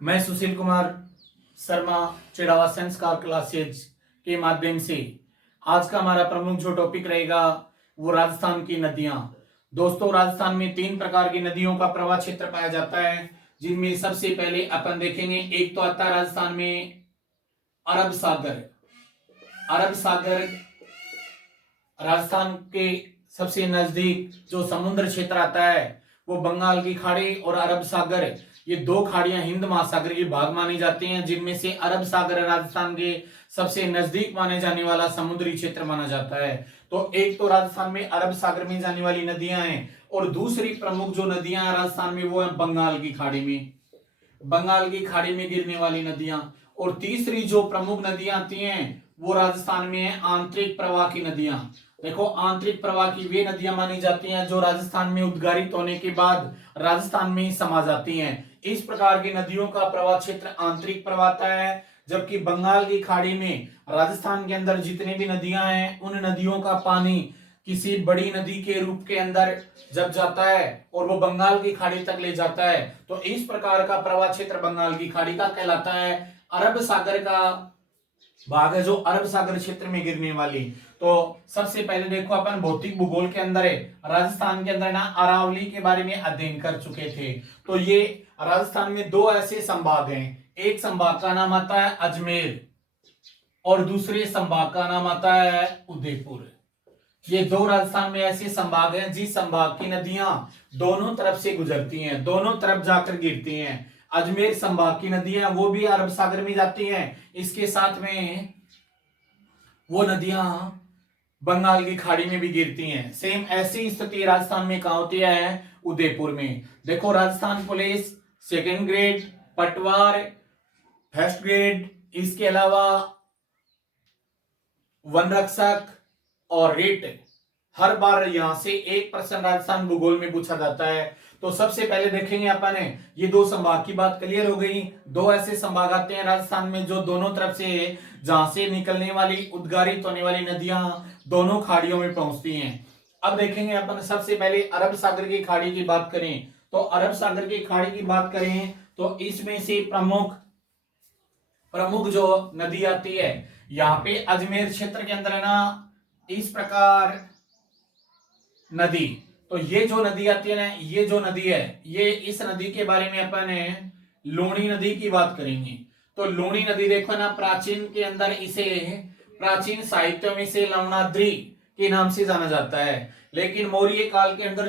मैं सुशील कुमार शर्मा चिड़ावा संस्कार क्लासेज के माध्यम से आज का हमारा प्रमुख जो टॉपिक रहेगा वो राजस्थान की नदियां। दोस्तों, राजस्थान में 3 प्रकार की नदियों का प्रवाह क्षेत्र पाया जाता है, जिनमें सबसे पहले अपन देखेंगे, एक तो आता है राजस्थान में अरब सागर। अरब सागर राजस्थान के सबसे नजदीक जो समुद्र क्षेत्र आता है वो बंगाल की खाड़ी और अरब सागर, ये 2 खाड़ियां हिंद महासागर की भाग मानी जाती हैं, जिनमें से अरब सागर राजस्थान के सबसे नजदीक माने जाने वाला समुद्री क्षेत्र माना जाता है। तो एक तो राजस्थान में अरब सागर में जाने वाली नदियां हैं, और दूसरी प्रमुख जो नदियां राजस्थान में वो है बंगाल की खाड़ी में, बंगाल की खाड़ी में गिरने वाली नदियां। और तीसरी जो प्रमुख नदियां आती हैं वो राजस्थान में है आंतरिक प्रवाह की नदियां। देखो, आंतरिक प्रवाह की वे नदियां मानी जाती हैं जो राजस्थान में उद्गारित होने के बाद राजस्थान में ही समा जाती हैं। इस प्रकार की नदियों का प्रवाह क्षेत्र आंतरिक प्रवाह है, जबकि बंगाल की खाड़ी में राजस्थान के अंदर जितनी भी नदियां हैं उन नदियों का पानी किसी बड़ी नदी के रूप के अंदर जब जाता है और वो बंगाल की खाड़ी तक ले जाता है, तो इस प्रकार का प्रवाह क्षेत्र बंगाल की खाड़ी का कहलाता है। अरब सागर का भाग है जो अरब सागर क्षेत्र में गिरने वाली। तो सबसे पहले देखो, अपन भौतिक भूगोल के अंदर है राजस्थान के अंदर ना अरावली के बारे में अध्ययन कर चुके थे। तो ये राजस्थान में 2 ऐसे संभाग हैं, एक संभाग का नाम आता है अजमेर और दूसरे संभाग का नाम आता है उदयपुर। ये 2 राजस्थान में ऐसे संभाग हैं जिस संभाग की नदियां दोनों तरफ से गुजरती हैं, दोनों तरफ जाकर गिरती हैं। अजमेर संभाग की नदियां वो भी अरब सागर में जाती हैं, इसके साथ में वो नदियां बंगाल की खाड़ी में भी गिरती हैं। सेम ऐसी स्थिति राजस्थान में कहां होती है? उदयपुर में। देखो, राजस्थान पुलिस 2nd ग्रेड, पटवार 1st ग्रेड, इसके अलावा वन रक्षक और रिट, हर बार यहां से एक प्रश्न राजस्थान भूगोल में पूछा जाता है। तो सबसे पहले देखेंगे अपन है, ये 2 संभाग की बात क्लियर हो गई। 2 ऐसे संभाग आते हैं राजस्थान में जो दोनों तरफ से, जहां से निकलने वाली उद्गारित होने वाली नदियां दोनों खाड़ियों में पहुंचती हैं। अब देखेंगे अपन, सबसे पहले अरब सागर की खाड़ी की बात करें, तो अरब सागर की खाड़ी की बात करें तो इसमें से प्रमुख प्रमुख जो नदी आती है यहाँ पे अजमेर क्षेत्र के अंदर है ना, इस प्रकार नदी। तो ये जो नदी आती है ना, ये जो नदी है, ये इस नदी के बारे में अपन लूणी नदी की बात करेंगे। तो लूणी नदी देखो ना, प्राचीन के अंदर इसे प्राचीन साहित्य में से लवणाद्रि के नाम से जाना जाता है, लेकिन मौर्य काल के अंदर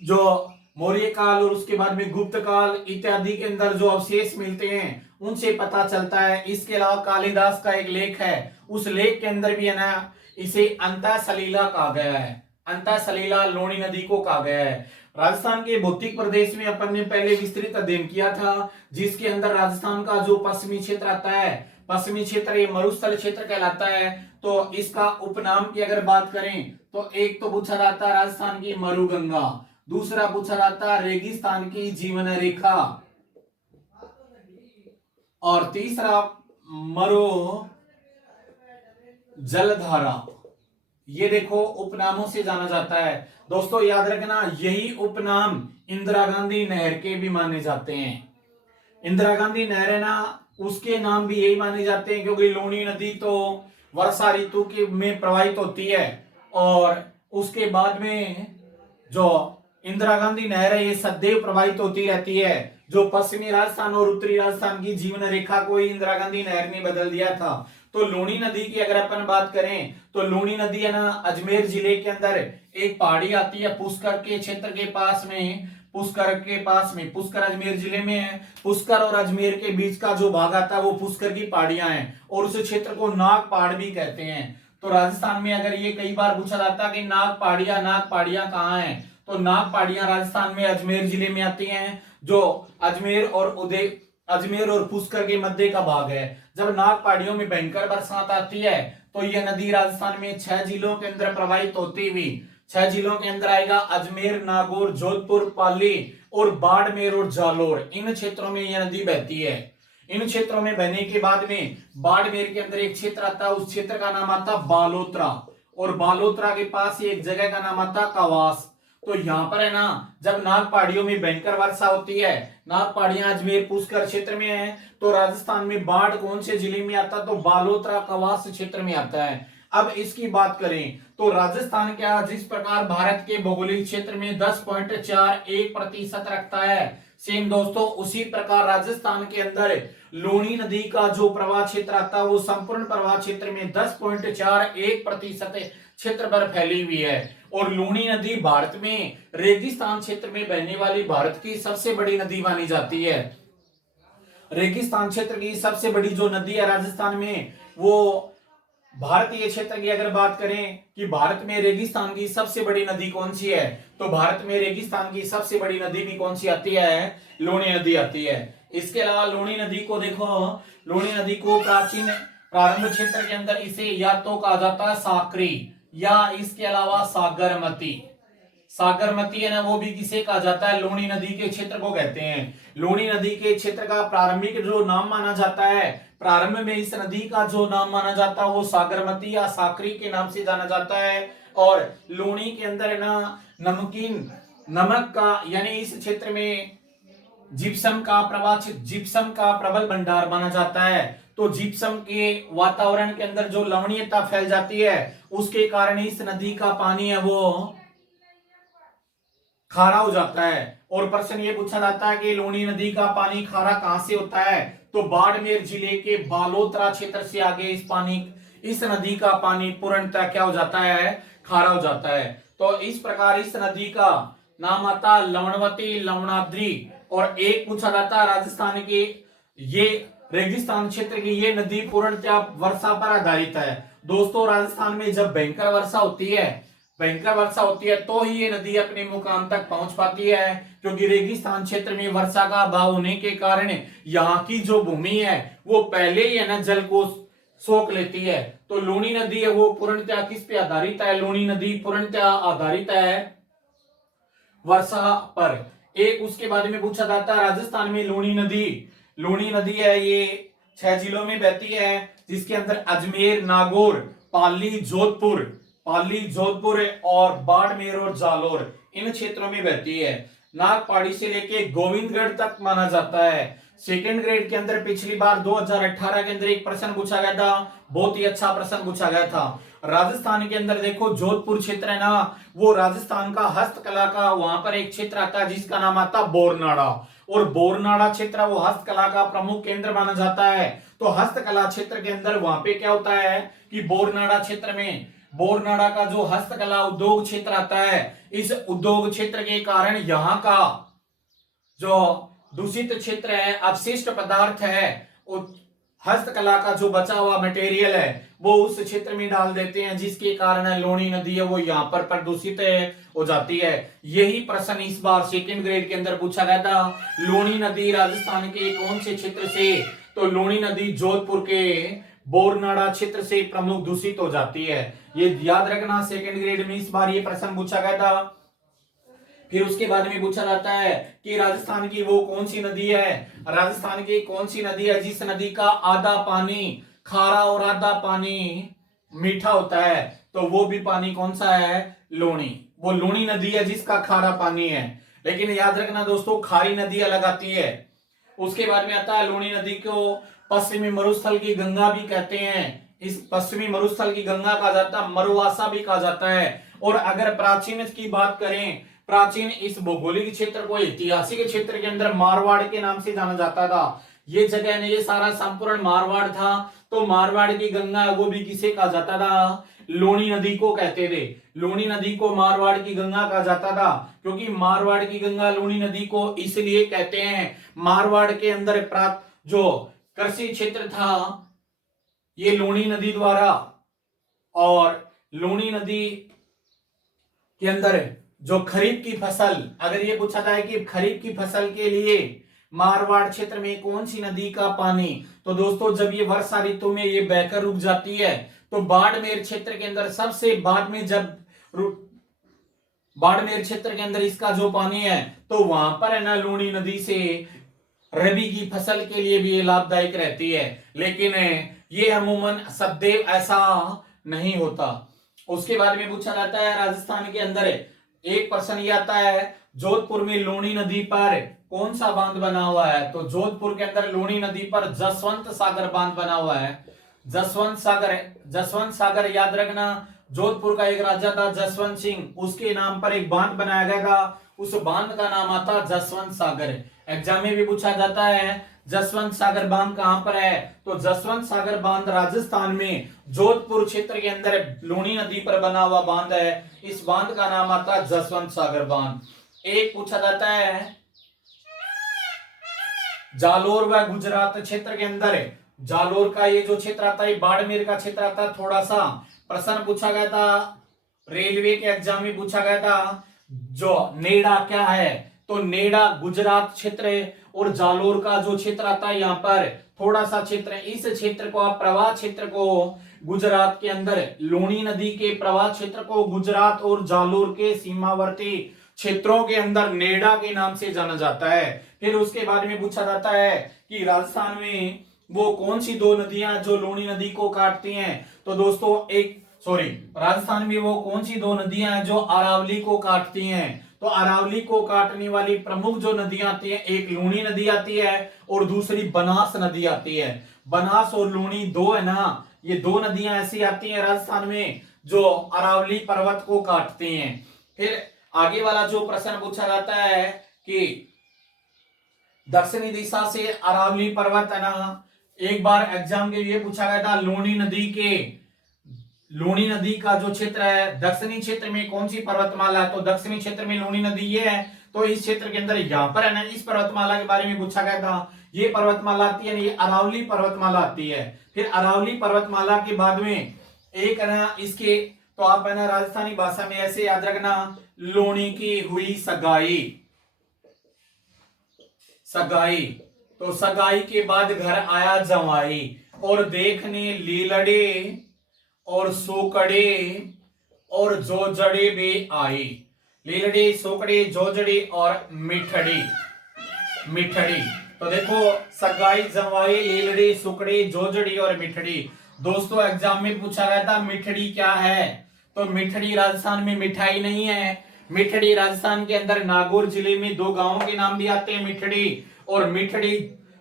जो मौर्य काल और उसके बाद में गुप्त काल इत्यादि के अंदर जो अवशेष मिलते हैं उनसे पता चलता है। इसके अलावा कालिदास का एक लेख है, उस लेख के अंदर भी है ना, इसे अंतः सलीला कहा गया है, अंतः सलीला लूणी नदी को कहा गया है। राजस्थान के भौतिक प्रदेश में अपन ने पहले विस्तृत अध्ययन किया था, जिसके अंदर राजस्थान का जो पश्चिमी क्षेत्र आता है, पश्चिमी क्षेत्र ये मरुस्थल क्षेत्र कहलाता है। तो इसका उपनाम की अगर बात करें तो एक तो पूछा जाता है राजस्थान की मरुगंगा, दूसरा पूछा जाता है रेगिस्तान की जीवन रेखा, और तीसरा मरो जलधारा। ये देखो उपनामों से जाना जाता है। दोस्तों याद रखना, यही उपनाम इंदिरा गांधी नहर के भी माने जाते हैं। इंदिरा गांधी नहर है ना, उसके नाम भी यही माने जाते हैं क्योंकि लूणी नदी तो वर्षा ऋतु के में प्रवाहित होती है, और उसके बाद में जो इंदिरा गांधी नहर है ये सदैव प्रवाहित होती रहती है। जो पश्चिमी राजस्थान और उत्तरी राजस्थान की जीवन रेखा को ही इंदिरा गांधी नहर ने बदल दिया था। तो लूणी नदी की अगर अपन बात करें तो लूणी नदी है ना, अजमेर जिले के अंदर एक पहाड़ी आती है पुष्कर के क्षेत्र के पास में, पुष्कर अजमेर जिले में है। पुष्कर और अजमेर के बीच का जो भाग आता है वो पुष्कर की पहाड़ियां हैं, और उस क्षेत्र को नाग पहाड़ भी कहते हैं। तो राजस्थान में अगर ये कई बार पूछा जाता है कि नाग पहाड़ियां कहाँ हैं, तो नाग पहाड़ियां राजस्थान में अजमेर जिले में आती हैं, जो अजमेर और पुष्कर के मध्य का भाग है। जब नाग पहाड़ियों में भयंकर बरसात आती है तो यह नदी राजस्थान में 6 जिलों के अंदर प्रवाहित होती हुई 6 जिलों के अंदर आएगा, अजमेर, नागौर, जोधपुर, पाली और बाड़मेर और जालोर, इन क्षेत्रों में यह नदी बहती है। इन क्षेत्रों में बहने के बाद में बाड़मेर के अंदर एक क्षेत्र आता है, उस क्षेत्र का नाम आता बालोतरा, और बालोतरा के पास एक जगह का नाम आता कवास। तो यहाँ पर है ना, जब नाग पहाड़ियों में भयंकर वर्षा होती है, नाग पहाड़ियां अजमेर पुष्कर क्षेत्र में है, तो राजस्थान में बाढ़ कौन से जिले में आता है, तो बालोतरा कवास क्षेत्र में आता है। अब इसकी बात करें तो राजस्थान क्या जिस प्रकार भारत के भौगोलिक क्षेत्र में 10.41% रखता है, सेम दोस्तों उसी प्रकार राजस्थान के अंदर लूणी नदी का जो प्रवाह क्षेत्र आता है वो संपूर्ण प्रवाह क्षेत्र में 10.41% क्षेत्र पर फैली हुई है। और लूणी नदी भारत में रेगिस्तान क्षेत्र में बहने वाली भारत की सबसे बड़ी नदी मानी जाती है। रेगिस्तान क्षेत्र की सबसे बड़ी जो नदी है राजस्थान में, वो भारतीय क्षेत्र की अगर बात करें कि भारत में रेगिस्तान की सबसे बड़ी नदी कौन सी है, तो भारत में रेगिस्तान की सबसे बड़ी नदी भी कौन सी आती है, लूणी नदी आती है। इसके अलावा लूणी नदी को देखो, लूणी नदी को प्राचीन प्रारंभ क्षेत्र के अंदर इसे या तो कहा जाता है साकरी या इसके अलावा सागरमती। सागरमती है ना, वो भी किसे कहा जाता है, लूणी नदी के क्षेत्र को कहते हैं। लूणी नदी के क्षेत्र का प्रारंभिक जो नाम माना जाता है, प्रारंभ में इस नदी का जो नाम माना जाता है वो सागरमती या साकरी के नाम से जाना जाता है। और लूणी के अंदर है ना नमकीन नमक का यानी इस क्षेत्र में जिप्सम का प्रबल भंडार माना जाता है। तो जिप्सम के वातावरण के अंदर जो लवणीयता फैल जाती है उसके कारण इस नदी का पानी है वो खारा हो जाता है। और प्रश्न ये पूछा जाता है कि लूणी नदी का पानी खारा कहां से होता है, तो बाड़मेर जिले के बालोतरा क्षेत्र से आगे इस नदी का पानी पूर्णतः क्या हो जाता है, खारा हो जाता है। तो इस प्रकार इस नदी का नाम आता लवणवती, लवणाद्री। और एक पूछा जाता है राजस्थान के ये रेगिस्तान क्षेत्र की ये नदी पूर्णतः वर्षा पर आधारित है। दोस्तों राजस्थान में जब भयंकर वर्षा होती है तो ही ये नदी अपने मुकाम तक पहुंच पाती है, क्योंकि रेगिस्तान क्षेत्र में वर्षा का अभाव होने के कारण यहाँ की जो भूमि है वो पहले ही है ना जल को सोख लेती है। तो लूणी नदी है वो पूर्णतः किस पे आधारित है, लूणी नदी पूर्णतः आधारित है वर्षा पर। एक उसके बारे में पूछा जाता है राजस्थान में लूणी नदी है ये 6 जिलों में बहती है, जिसके अंदर अजमेर, नागौर, पाली, जोधपुर और बाड़मेर और जालोर इन क्षेत्रों में बहती है। नागपाड़ी से लेके गोविंदगढ़ तक माना जाता है। सेकेंड ग्रेड के अंदर पिछली बार 2018 के अंदर एक प्रश्न पूछा गया था, बहुत ही अच्छा प्रश्न पूछा गया था। राजस्थान के अंदर देखो जोधपुर क्षेत्र है ना, वो राजस्थान का हस्तकला का वहां पर एक क्षेत्र आता है जिसका नाम आता है बोरनाड़ा। और बोरनाड़ा क्षेत्र वो हस्तकला का प्रमुख केंद्र माना जाता है। तो हस्तकला क्षेत्र के अंदर वहां पे क्या होता है कि बोरनाड़ा क्षेत्र में बोरनाड़ा का जो हस्तकला उद्योग क्षेत्र आता है, इस उद्योग क्षेत्र के कारण यहाँ का जो दूषित क्षेत्र है, अवशिष्ट पदार्थ है, हस्तकला का जो बचा हुआ मटेरियल है वो उस क्षेत्र में डाल देते हैं, जिसके कारण लूणी नदी है वो यहाँ पर प्रदूषित हो जाती है। यही प्रश्न इस बार सेकेंड ग्रेड के अंदर पूछा गया था, लूणी नदी राजस्थान के कौन से क्षेत्र से, तो लूणी नदी जोधपुर के बोरनाड़ा क्षेत्र से प्रमुख दूषित हो जाती है। ये याद रखना, सेकेंड ग्रेड में इस बार ये प्रश्न पूछा गया था। फिर उसके बाद में पूछा जाता है कि राजस्थान की वो कौन सी नदी है, राजस्थान की कौन सी नदी है जिस नदी का आधा पानी खारा और आधा पानी मीठा होता है, तो वो भी पानी कौन सा है, लूणी। वो लूणी नदी है जिसका खारा पानी है। लेकिन याद रखना दोस्तों, खारी नदी अलग आती है। उसके बाद में आता है लूणी नदी को पश्चिमी मरुस्थल की गंगा भी कहते हैं। इस पश्चिमी मरुस्थल की गंगा कहा जाता है, मरुवासा भी कहा जाता है। और अगर प्राचीन की बात करें, प्राचीन इस भौगोलिक क्षेत्र को ऐतिहासिक क्षेत्र के अंदर मारवाड़ के नाम से जाना जाता था। ये जगह ने ये सारा संपूर्ण मारवाड़ था। तो मारवाड़ की गंगा वो भी किसे कहा जाता था, लूणी नदी को कहते थे। लूणी नदी को मारवाड़ की गंगा कहा जाता था, क्योंकि मारवाड़ की गंगा लूणी नदी को इसलिए कहते हैं, मारवाड़ के अंदर जो कृषि क्षेत्र था ये लूणी नदी द्वारा, और लूणी नदी के अंदर जो खरीफ की फसल, अगर ये पूछा जाए कि खरीफ की फसल के लिए मारवाड़ क्षेत्र में कौन सी नदी का पानी, तो दोस्तों जब ये वर्षा ऋतु में ये बहकर रुक जाती है, तो बाड़मेर क्षेत्र के अंदर सबसे बाद में जब बाड़मेर क्षेत्र के अंदर इसका जो पानी है, तो वहां पर है ना लूणी नदी से रबी की फसल के लिए भी ये लाभदायक रहती है। लेकिन ये अमूमन सदैव ऐसा नहीं होता। उसके बारे में पूछा जाता है राजस्थान के अंदर एक प्रश्न ये आता है, जोधपुर में लूणी नदी पर कौन सा बांध बना हुआ है? तो जोधपुर के अंदर लूणी नदी पर जसवंत सागर बांध बना हुआ है। जसवंत सागर, जसवंत सागर याद रखना, जोधपुर का एक राजा था जसवंत सिंह, उसके नाम पर एक बांध बनाया गया था, उस बांध का नाम आता जसवंत सागर। एग्जाम में भी पूछा जाता है जसवंत सागर बांध कहां पर है? तो जसवंत सागर बांध राजस्थान में जोधपुर क्षेत्र के अंदर लूणी नदी पर बना हुआ बांध है। इस बांध का नाम आता है जसवंत सागर बांध। एक पूछा जाता है, जालोर व गुजरात क्षेत्र के अंदर, जालोर का ये जो क्षेत्र आता है बाड़मेर का क्षेत्र आता है, थोड़ा सा प्रश्न पूछा गया था, रेलवे के एग्जाम में पूछा गया था, जो नेडा क्या है? तो नेडा गुजरात क्षेत्र है, और जालोर का जो क्षेत्र आता है यहाँ पर थोड़ा सा क्षेत्र है, इस क्षेत्र को आप प्रवाह क्षेत्र को गुजरात के अंदर, लूणी नदी के प्रवाह क्षेत्र को गुजरात और जालोर के सीमावर्ती क्षेत्रों के अंदर नेडा के नाम से जाना जाता है। फिर उसके बारे में पूछा जाता है कि राजस्थान में वो कौन सी दो नदियां जो लूणी नदी को काटती हैं? तो दोस्तों राजस्थान में वो कौन सी दो नदियां हैं जो अरावली को काटती हैं? तो अरावली को काटने वाली प्रमुख जो नदियां आती है, एक लूणी नदी आती है और दूसरी बनास नदी आती है। बनास और लूणी दो है ना, ये दो नदियां ऐसी आती हैं राजस्थान में जो अरावली पर्वत को काटती हैं। फिर आगे वाला जो प्रश्न पूछा जाता है कि दक्षिणी दिशा से अरावली पर्वत है ना, एक बार एग्जाम के लिए पूछा गया था, लूणी नदी का जो क्षेत्र है दक्षिणी क्षेत्र में कौन सी पर्वतमाला है? तो दक्षिणी क्षेत्र में लूणी नदी ये है, तो इस क्षेत्र के अंदर यहां पर है ना, इस पर्वतमाला के बारे में पूछा गया था। ये पर्वतमाला आती है, ये अरावली पर्वतमाला आती है। फिर अरावली पर्वतमाला के बाद में एक है ना इसके, तो आप है ना राजस्थानी भाषा में ऐसे याद रखना, लूणी की हुई सगाई, सगाई, तो सगाई के बाद घर आया जवाई, और देखने लीलड़े और सोकड़े और जोजड़े भी आई। लीलड़े, सोकड़े, जोजड़े और मिठड़ी, मिठड़ी। तो देखो सगाई, जवाई, लीलड़ी, सुकड़ी, जोजड़ी और मिठड़ी। दोस्तों एग्जाम में पूछा गया था मिठड़ी क्या है? तो मिठड़ी राजस्थान में मिठाई नहीं है। मिठड़ी राजस्थान के अंदर नागौर जिले में दो गांवों के नाम भी आते हैं मिठड़ी और मिठड़ी।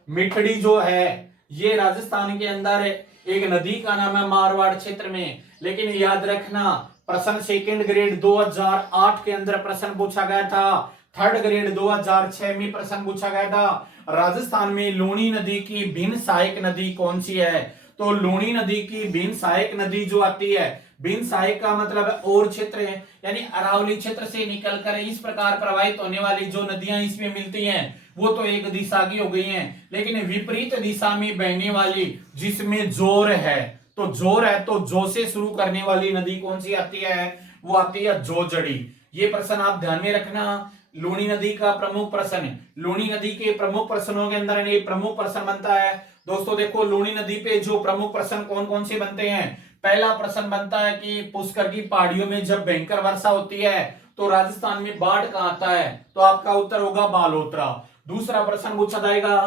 मिठड़ी जो है ये राजस्थान के अंदर एक नदी का नाम है मारवाड़ क्षेत्र में। लेकिन याद रखना प्रश्न सेकंड ग्रेड 2008 के अंदर प्रश्न पूछा गया था, थर्ड ग्रेड 2006 में प्रश्न पूछा गया था, राजस्थान में लूणी नदी की भिन्न सहायक नदी कौन सी है? तो लूणी नदी की भिन्न सहायक नदी जो आती है, भिन्न सहायक का मतलब है और क्षेत्र है, यानी अरावली क्षेत्र से निकलकर इस प्रकार प्रवाहित होने वाली जो नदियां इसमें मिलती हैं वो तो एक दिशा की हो गई हैं, लेकिन विपरीत दिशा में बहने वाली जिसमें जोर है, तो जोर है तो जो से शुरू करने वाली नदी कौन सी आती है? वो आती है जोजड़ी। ये प्रश्न आप ध्यान में रखना, लूणी नदी का प्रमुख प्रश्न, लूणी नदी के प्रमुख प्रश्नों के अंदर ये प्रमुख प्रश्न बनता है। दोस्तों देखो लूणी नदी पे जो प्रमुख प्रश्न कौन कौन से बनते हैं, पहला प्रश्न बनता है कि पुष्कर की पहाड़ियों में जब भयंकर वर्षा होती है तो राजस्थान में बाढ़ कहां आता है? तो आपका उत्तर होगा बालोतरा। दूसरा प्रश्न पूछा जाएगा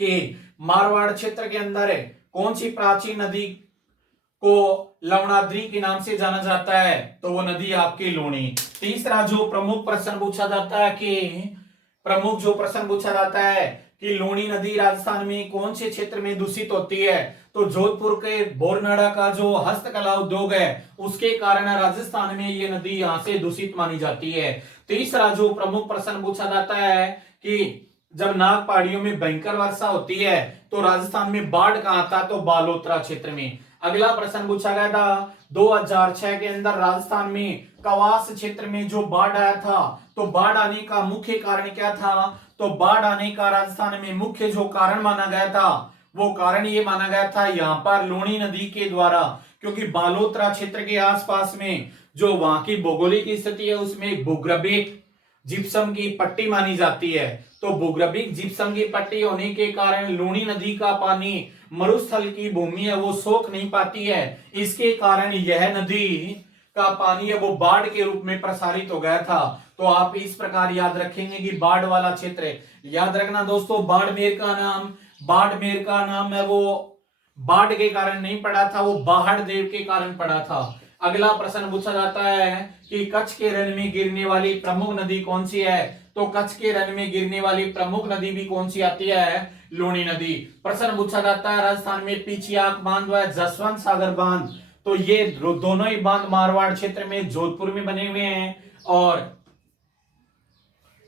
कि मारवाड़ क्षेत्र के अंदर कौन सी प्राचीन नदी को लवणाद्री के नाम से जाना जाता है? तो वो नदी आपकी लूणी। तीसरा जो प्रमुख प्रश्न पूछा जाता है कि लूणी नदी राजस्थान में कौन से क्षेत्र में दूषित होती है? तो जोधपुर के बोरनाड़ा का जो हस्तकला उद्योग है उसके कारण राजस्थान में ये नदी यहां से दूषित मानी जाती है। तीसरा जो प्रमुख प्रश्न पूछा जाता है कि जब नाग पहाड़ियों में भयंकर वर्षा होती है तो राजस्थान में बाढ़ कहां आता? तो बालोतरा क्षेत्र में। अगला प्रश्न पूछा गया था 2006 के अंदर राजस्थान में कवास क्षेत्र में जो बाढ़ आया था, तो बाढ़ आने का मुख्य कारण क्या था? तो बाढ़ आने का राजस्थान में मुख्य जो कारण माना गया था वो कारण ये माना गया था यहाँ पर लूणी नदी के द्वारा, क्योंकि बालोतरा क्षेत्र के आसपास में जो वहां की भौगोलिक स्थिति है उसमें भूगर्भिक जिप्सम की पट्टी मानी जाती है। तो भूगर्भिक जिप्सम की पट्टी होने के कारण लूणी नदी का पानी मरुस्थल की भूमि है वो सोख नहीं पाती है, इसके कारण यह नदी का पानी है वो बाढ़ के रूप में प्रसारित हो गया था। तो आप इस प्रकार याद रखेंगे कि बाढ़ वाला क्षेत्र, याद रखना दोस्तों बाड़मेर का नाम है वो बाढ़ के कारण नहीं पड़ा था, वो बाहड़ देव के कारण पड़ा था। अगला प्रश्न पूछा जाता है कि कच्छ के रण में गिरने वाली प्रमुख नदी कौन सी है? तो कच्छ के रण में गिरने वाली प्रमुख नदी भी कौन सी आती है? लूणी नदी। प्रश्न पूछा जाता है राजस्थान में पिछियाक बांध व जसवंत सागर बांध, तो ये दोनों ही बांध मारवाड़ क्षेत्र में जोधपुर में बने हुए हैं। और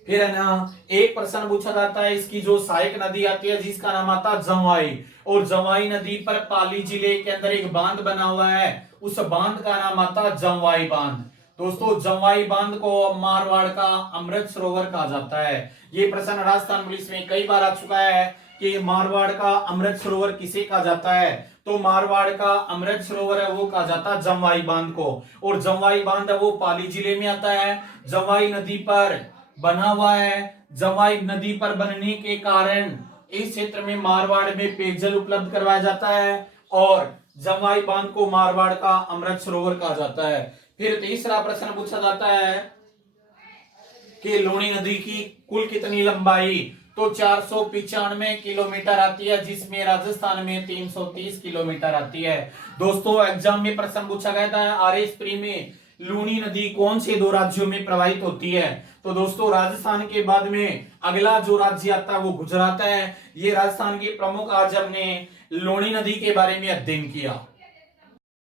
फिर है ना एक प्रश्न पूछा जाता है इसकी जो सहायक नदी आती है जिसका नाम आता है जवाई, और जवाई नदी पर पाली जिले के अंदर एक बांध बना हुआ है, उस बांध का नाम आता है जवाई बांध। दोस्तों जवाई बांध को मारवाड़ का अमृत सरोवर कहा जाता है। ये प्रश्न राजस्थान पुलिस में कई बार आ चुका है कि मारवाड़ का अमृत सरोवर किसे कहा जाता है? तो मारवाड़ का अमृत सरोवर है वो कहा जाता है जवाई बांध को, और जवाई बांध है वो पाली जिले में आता है, जवाई नदी पर बना हुआ है। जवाई नदी पर बनने के कारण इस क्षेत्र में मारवाड़ में पेयजल उपलब्ध करवाया जाता है, और जवाई बांध को मारवाड़ का अमृत सरोवर कहा जाता है। फिर तीसरा प्रश्न पूछा जाता है कि लूणी नदी की कुल कितनी लंबाई? तो 495 किलोमीटर आती है, जिसमें राजस्थान में 330 किलोमीटर आती है। दोस्तों एग्जाम में प्रश्न पूछा गया था आरएस प्री में लूणी नदी कौन से दो राज्यों में प्रवाहित होती है? तो दोस्तों राजस्थान के बाद में अगला जो राज्य आता है वो गुजरात है। ये राजस्थान के प्रमुख, आज हमने लूणी नदी के बारे में अध्ययन किया।